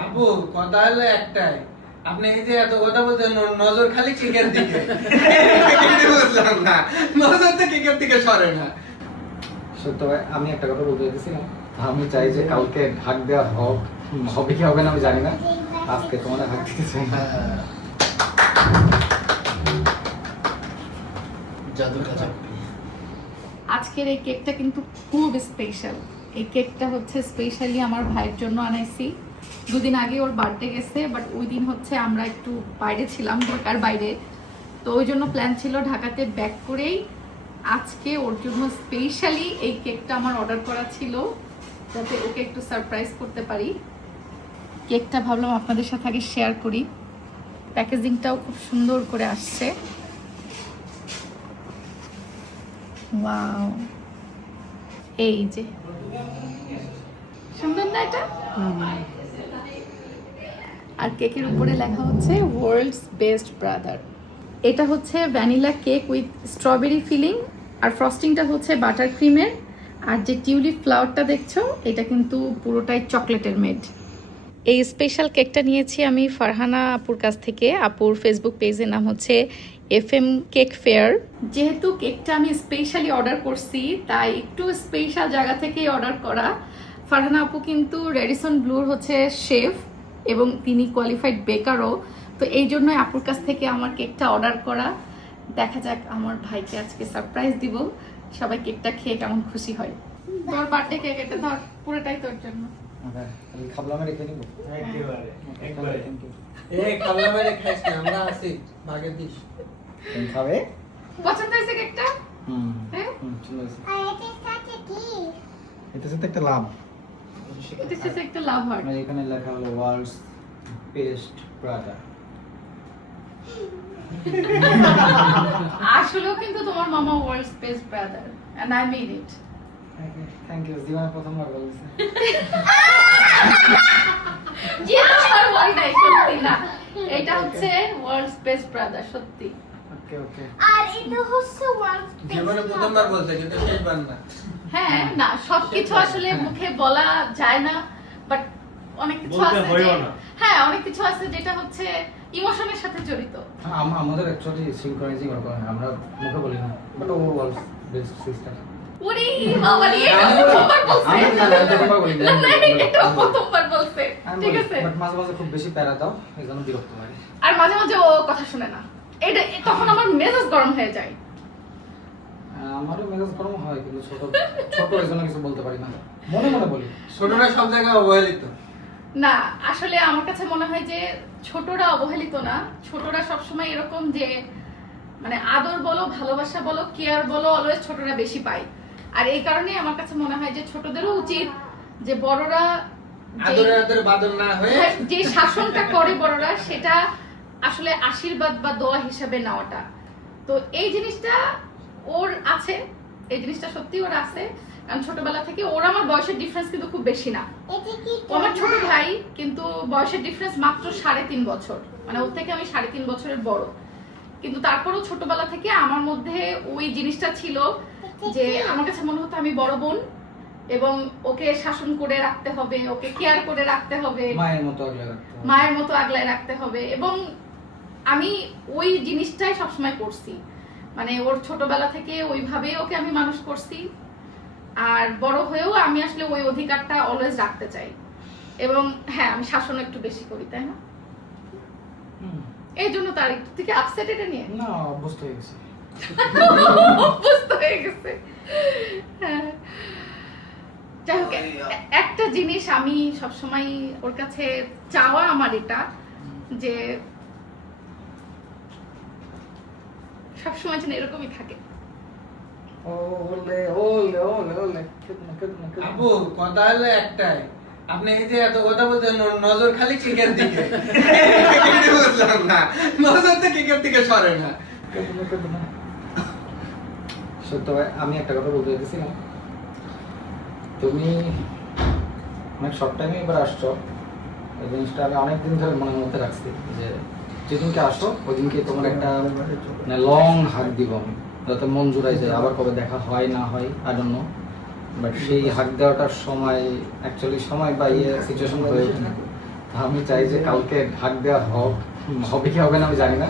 আপু কথা হলো একটাই, আপনি এই যে এত কথা বলতে নজর খালি কেকের দিকে বুঝলাম না, নজর তো কেকের দিকে সরে না। সত্য ভাই, আমি একটা কথা বলতে চাইছিলাম, আমি চাই যে কালকে হাক দেওয়া হবে কি হবে না আমি জানি না, আজকে তোমার হাক দিতে চাই না। আজকের এই কেকটা কিন্তু খুব স্পেশাল। এই কেকটা হচ্ছে স্পেশালি আমার ভাইয়ের জন্য আনাইছি। দুদিন আগে ওর বার্থডে গেছে, বাট ওই দিন হচ্ছে আমরা একটু বাইরে ছিলাম, ঢাকার বাইরে, তো ওই জন্য প্ল্যান ছিল ঢাকাতে ব্যাক করেই আজকে ওর জন্য স্পেশালি এই কেকটা আমার অর্ডার করা ছিল, যাতে ওকে একটু সারপ্রাইজ করতে পারি। কেকটা ভাবলাম আপনাদের সাথে আগে শেয়ার করি। প্যাকেজিংটাও খুব সুন্দর করে আসছে। ওয়াও, এই যে সুন্দর না এটা? আর কেকের উপরে লেখা হচ্ছে ওয়ার্ল্ডস বেস্ট ব্রাদার। এটা হচ্ছে vanilla cake with strawberry filling, আর ফ্রস্টিংটা হচ্ছে বাটার ক্রিমের, আর যে টিউলিপ ফ্লাওয়ারটা দেখছো এটা কিন্তু পুরোটাই চকলেটের মেড। এই স্পেশাল কেকটা নিয়েছি আমি ফারহানা আপুর কাছ থেকে। আপুর ফেসবুক পেজের নাম হচ্ছে FM কেক ফেয়ার। যেহেতু কেকটা আমি স্পেশালি অর্ডার করছি, তাই একটু স্পেশাল জায়গা থেকেই অর্ডার করা। ফারহানা আপু কিন্তু রেডিসন ব্লুর হচ্ছে শেফ এবং তিনি কোয়ালিফাইড বেকারও, তো এই জন্যই আপুর কাছ থেকে আমার কেকটা অর্ডার করা। দেখা যাক, আমার ভাইকে আজকে সারপ্রাইজ দিব, সবাই কেকটা খেয়ে কেমন খুশি হয়। তোর বার্থডে কেক, এটা ধর, পুরোটাই তোর জন্য। খাবলামে রেখে নিব। এই খাবলা বাইরে খাইস না, আমরা আছি, ভাগে দিস। তুমি খাবে? পছন্দ হয়েছে কেকটা? হ্যাঁ, সুন্দর হয়েছে। এটা সাথে একটা লাভ, এটা হচ্ছে একটা লাভ হার্ট। মানে এখানে লেখা হলো ওয়ার্ল্ডস বেস্ট ব্রাদার। আসলেও কিন্তু তোমার মামা world's best brother, and I mean it. Thank you, জীবনে প্রথমবার বলেছে। জি, আর বলি নাই, সত্যি না, এটা হচ্ছে ওয়ার্ল্ডস বেস্ট ব্রাদার, সত্যি। ওকে ওকে। আর এটা হচ্ছে ওয়ার্ল্ড জীবনে প্রথমবার বলছে, কিন্তু শেষবার না। হ্যাঁ, না সবকিছু আসলে মুখে বলা যায় না, বাট অনেক কিছু বলতে আছে হয়ও যে, না। হ্যাঁ অনেক কিছু আছে যেটা হচ্ছে ইমোশনের সাথে জড়িত। আমাদের অ্যাকচুয়ালি সিনক্রোনাইজিং করা হয়, আমরা মুখে বলি না, বাট ও ওয়ার্ল্ডস বেস্ট সিস্টার। ওরে বাবা রে, এটা প্রথমবার বলছে। আমি না প্রথমবার বলি না, না, এটা প্রথমবার বলছে, ঠিক আছে। বাট মাঝে মাঝে খুব বেশি প্যারা দাও, এজন্য বিরক্ত লাগে। আর মাঝে মাঝে ও কথা শুনে না, এটা তখন আমার মেজাজ গরম হয়ে যায়। আমারও মেজাজ গরম হয়, কিন্তু ছোট ছোট এজন্য কিছু বলতে পারি না, মনে মনে বলি। ছোটরা সব জায়গায় অবহেলিত। না, আসলে আমার কাছে মনে হয় যে ছোটরা অবহেলিত না, ছোটরা সবসময় এরকম যে মানে আদর বলো, ভালোবাসা বলো, কেয়ার বলো, অলওয়েজ ছোটরা বেশি পায়। আর এই কারণেই আমার কাছে মনে হয় যে ছোটদেরও উচিত যে বড়রা আদরে আদরে বাদর না হয়ে যে শাসনটা করে বড়রা, সেটা আসলে আশীর্বাদ বা দোয়া হিসাবে নেওয়াটা। তো এই জিনিসটা ওর আছে, এই জিনিসটা সত্যি ওর আছে, কারণ ছোটবেলা থেকে ওর আমার বয়সের ডিফারেন্স কিন্তু খুব বেশি না। এটা কি ও আমার ছোট ভাই, কিন্তু বয়সের ডিফারেন্স মাত্র 3.5 বছর, মানে ওর থেকে আমি 3.5 বছরের বড়। কিন্তু তারপরেও ছোটবেলা থেকে আমার মধ্যে ওই জিনিসটা ছিল যে আমার কাছে মনে হতো আমি বড় বোন, এবং ওকে শাসন করে রাখতে হবে, ওকে কেয়ার করে রাখতে হবে, মায়ের মতো আগলে রাখতে হবে। মায়ের মতো আগলায় রাখতে হবে। এবং আমি ওই জিনিসটাই সবসময় করছি, মানে ওর ছোটবেলা থেকে ওইভাবেই ওকে আমি মানুষ করছি। আর বড় হয়েও আমি আসলে ওই অধিকারটা অলওয়েজ রাখতে চাই। এবং হ্যাঁ, আমি শাসন একটু বেশি করি, তাই না? এই জন্য তার একটু থেকে আপসেট এটা নিয়ে না, অভ্যস্ত হয়ে গেছে। অভ্যস্ত হয়ে গেছে। হ্যাঁ, যাই হোক, একটা জিনিস আমি সবসময় ওর কাছে চাওয়া আমার এটা, যে সবসময় যেন এরকমই থাকে। ওলে ওলে ওলে ওলে, কেতনা কেতনা কেতনা। আপু কথা হলো একটাই, আপনি এই যে এত কথা বলতে নজর খালি কেকের দিকে বুঝলাম না, নজর তো কেকের দিকে সরে না। কেতনা কেতনা। সত্য ভাই, আমি একটা কথা বলতে চাইছিলাম, তুমি অনেক শর্ট টাইমে এবার আসছো, এই জিনিসটা আমি অনেকদিন ধরে মনের মধ্যে রাখছি, যে যেদিনকে আসো ওই দিনকে তোমার একটা লং হাগ দিব আমি, যাতে মন জুড়াই যায়। আবার কবে দেখা হয় না হয় আই ডোন্ট নো, বাট সেই হাগ দেওয়াটার সময় অ্যাকচুয়ালি সময় বা সিচুয়েশন হয়ে ওঠে না। আমি চাই যে কালকে ভাগ দেওয়া হবে কি হবে না আমি জানি না,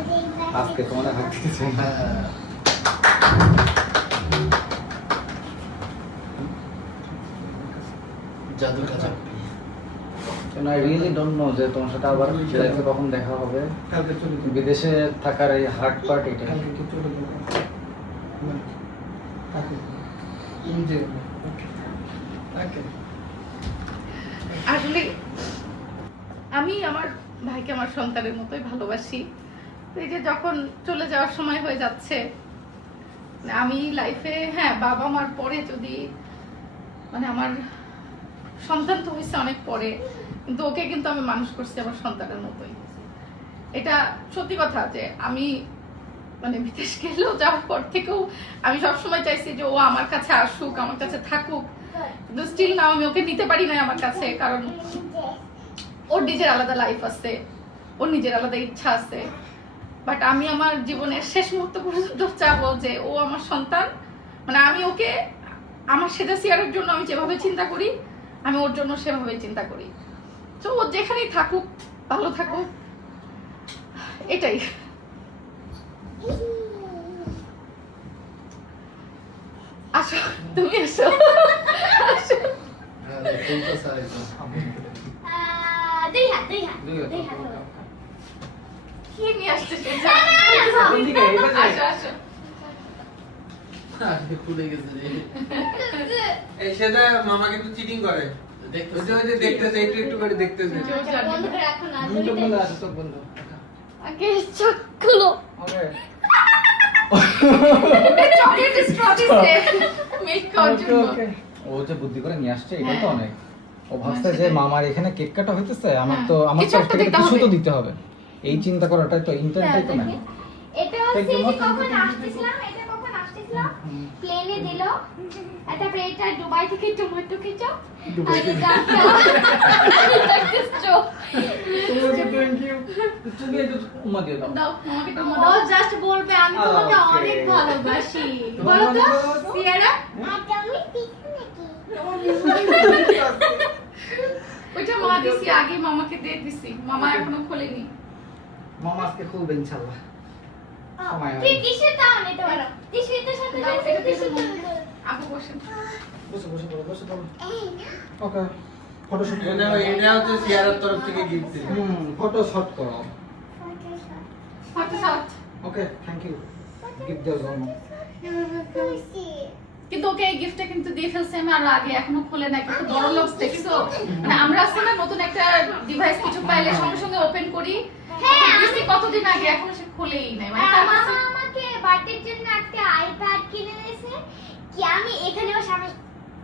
আজকে তোমার ভাগ দিতে চাই না। জাদু কাজা আই রিয়েলি ডোন্ট নো যে তোমার সাথে আবার লাইফে কখন দেখা হবে। কালকে চলে যাবো। বিদেশে থাকার এই হার্ড পার্ট এটা। কালকে তো চলে যাবো। কালকে। ইনজে। ওকে। আসলে আমি আমার ভাইকে আমার সন্তানের মতোই ভালোবাসি। তো এই যে যখন চলে যাওয়ার সময় হয়ে যাচ্ছে, আমি লাইফে হ্যাঁ বাবা মার পরে যদি মানে আমার সন্তান তো হয়েছে অনেক পরে, কিন্তু ওকে কিন্তু আমি মানুষ করছি আমার সন্তানের মতোই। এটা সত্যি কথা যে আমি মানে বিদেশ গেলেও যাওয়ার পর থেকেও আমি সবসময় চাইছি যে ও আমার কাছে আসুক, আমার কাছে থাকুক, কিন্তু স্টিল না আমি ওকে নিতে পারি না আমার কাছে, কারণ ওর নিজের আলাদা লাইফ আছে, ওর নিজের আলাদা ইচ্ছা আছে। বাট আমি আমার জীবনের শেষ মুহূর্ত পর্যন্ত চাবো যে ও আমার সন্তান, মানে আমি ওকে আমার সেটা শেয়ারের জন্য আমি যেভাবে চিন্তা করি আমি ওর জন্য সেভাবে চিন্তা করি। তো ও যেখানেই থাকুক ভালো থাকুক, এটাই। আসো তুমি এসো, আসো। ফুলটা সাইজ দুই হাত কি নিয়ে আসছে সে? এদিকে, এই পাশে। আসো আসো। আরে খুলে গেছে রে এই সেটা মামা কিন্তু চিটিং করে। দেখতেছি ওই যে দেখতেছে একটু একটু করে দেখতেছে। বন্ধ করে রাখো না চোখ বন্ধ আছে, চোখ বন্ধ। আগে চোখ খুলো ওকে। চকলেট স্ট্রবেরি মিল্ক খাওয়ার জন্য। ওকে। ও যে বুদ্ধি করে নিয়ে আসছে এটা তো অনেক। ও ভাবছে যে মামার এখানে কেক কাটা হইতেছে, আমার তো আমার কিছু একটা থেকে দিতে কিছু হবে। তো দিতে হবে। এই চিন্তা করাটাই তো ইন্টারনেটই তো না। এটা হচ্ছে যে কখন আসতেছিলাম প্লেনে দিল, তারপরে এটা দুবাই থেকে টমেটো কেচো তুমি একটু উম্মা দিয়ে দাও। দাও আমাকে একটু ও জাস্ট বলবে আমি তোমাকে Okay. অনেক ভালোবাসি। তোমার বলো তো ভালোবাসা? সিয়ারা ওইটা মা দিছি, আগে মামাকে দিয়ে দিছি, মামা এখনো খোলেনি। মামা আজকে খুলবে ইনশাআল্লাহ। সময় হয়। তুই কিসের দাও নিতে পারো টিস্যুটার সাথে দাও, সাথে এটা টিস্যু দিতে আপু বসেন। বসে বসে পড়ো, বসে পড়ো। ওকে। ফটোশুট এটা হচ্ছে সিয়ারার তরফ থেকে গিফট দিল। ফটো শট করো। হাতে সাথ। ওকে, থ্যাংক ইউ। গিফট দেওয়ার জন্য। কিন্তু ওকে এই গিফটটা কিন্তু দিয়ে ফেলছে আমি আর আগে, এখনো খোলে নাই। কিন্তু বড় লোক দেখছো, মানে আমরা আসলে না নতুন একটা ডিভাইস কিছু পাইলে সঙ্গে সঙ্গে ওপেন করি। হ্যাঁ, দিছি কতদিন আগে, এখনো সে খোলেই নাই। মানে তার মামা কাছে- আমাকে বার্থডের জন্য একটা আইপ্যাড কিনে দিয়েছে কি আমি এখানে সামনে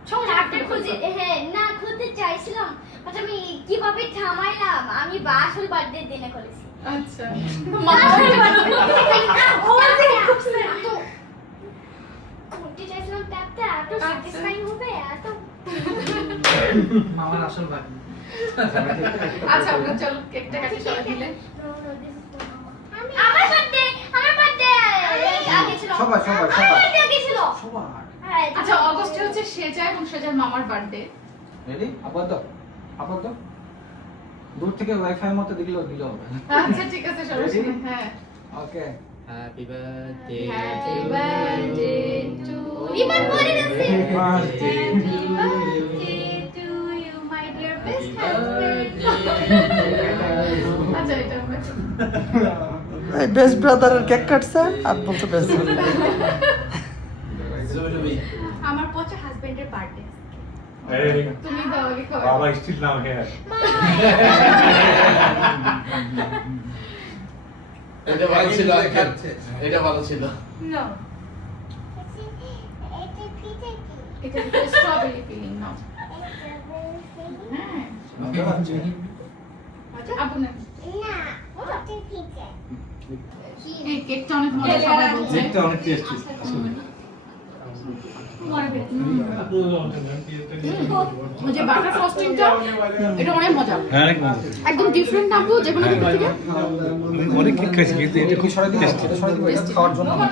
চারটা খুঁজে হ্যাঁ না খুঁজতে চাইছিলাম, বাট আমি কিভাবে থামাইলাম, আমি আসল বার্থডে দিনে করেছি। আচ্ছা করতে চাইছিলাম ট্যাপটা এত স্যাটিসফাইং হবে এত মামার আসল ভাই আচ্ছা আমরা চলো কেকটা কাটি সবাই মিলে। আমার বার্থডে আগে ছিল সবাই। আমার বার্থডে আগে ছিল সবার। হ্যাঁ আচ্ছা অগস্টে হচ্ছে সেজা এবং সেজার মামার বার্থডে। রেডি? আপাতত দূর থেকে ওয়াইফাই মতো দিলেও হবে। আচ্ছা ঠিক আছে সবাই শুনুন। হ্যাঁ okay. Happy birthday happy birthday to Iman বলে গেছে আচ্ছা এটা আমরা বেস্ট ব্রাদারের কেক কাটছে আর বলছে বেস্ট আমার পচা হাজবেন্ডের বার্থডে তুমি দাও আগে খাও। बाबा स्टिल नाउ हियर এটা ভালো ছিল খাচ্ছে। এটা ভালো ছিল নাও এটা স্ট্রবেরি ফিলিং নাও। হ্যাঁ আপু না এই কেকটা অনেক মজা, সবাই বলছে। কেকটা অনেক টেস্টি আসলে ওই যে বাটার ফ্রস্টিংটা এটা অনেক মজা, হ্যাঁ অনেক মজা একদম ডিফারেন্ট আপু যেকোনো কিছু থেকে। অনেক কেক খাইছি কিন্তু এটা খুব সরাই দিই, এটা সরাই দিই, এটা খাওয়ার জন্য। মামা,